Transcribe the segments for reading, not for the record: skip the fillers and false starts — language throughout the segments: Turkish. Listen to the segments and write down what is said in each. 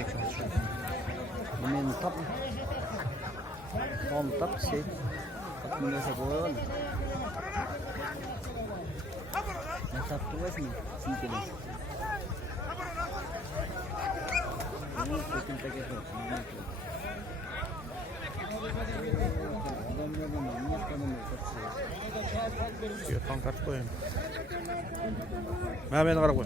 ekranı şu an. Mentap. Kontap şey. Neyse bu var. Ne sattılar mı? Sinirli. Bu bütün paket var. Fiyattan kaç koyayım? Ben beni kara koy.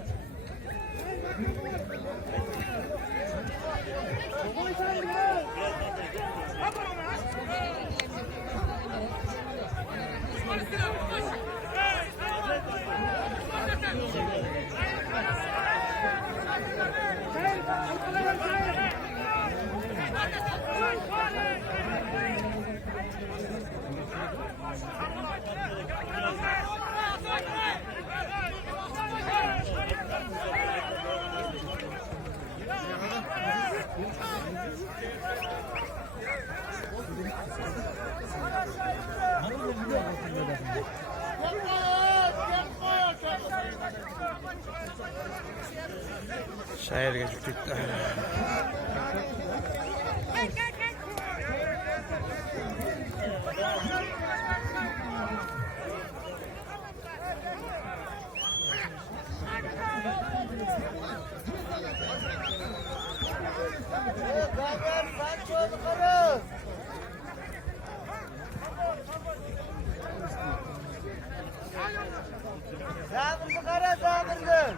Şehirge çıktık. Zabırlı kara zabırlı.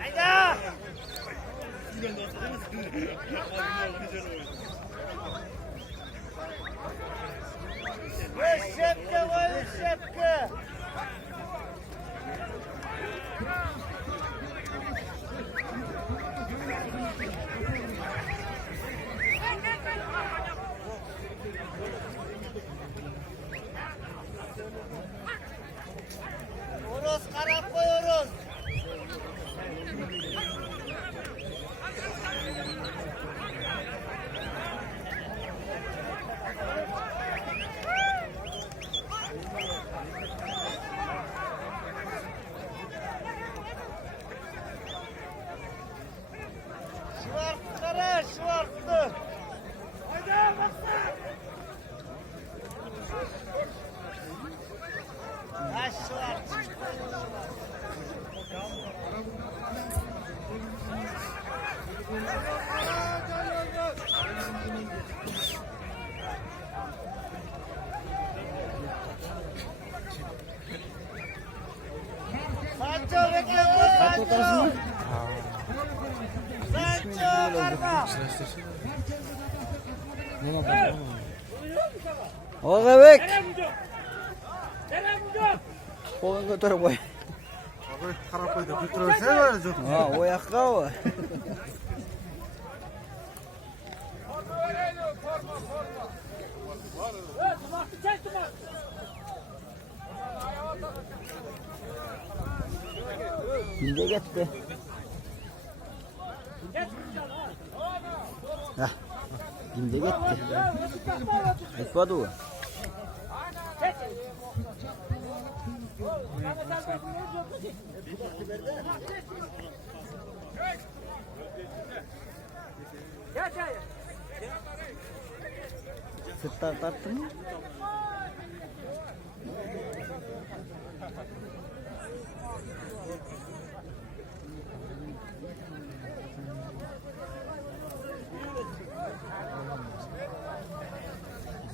Hayda. Ve şepke ve şepke. Horoz karap koyuyoruz. Şıvarttı kara, şıvarttı. Haydi baksana. Ha şıvarttı. Sancho bekle bu Sancho. Sancho karma. Ne oldu? O bebek. Kolunu götür koy. Abi kara koydu. Götürürsen var ya. Ha, o yakka. Şimdi gitti. Hah. Şimdi gitti. Ekvadı. Sıtlar tattı mı?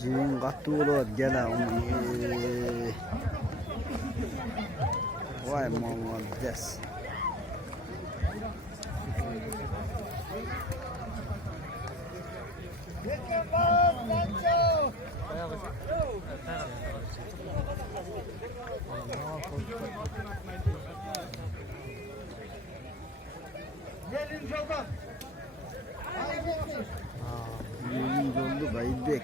Civin katı olur gene. Vay Muhammed des. Bekle bak Sancho. Gelin çoban. Haydi. Yemin oldu baybek.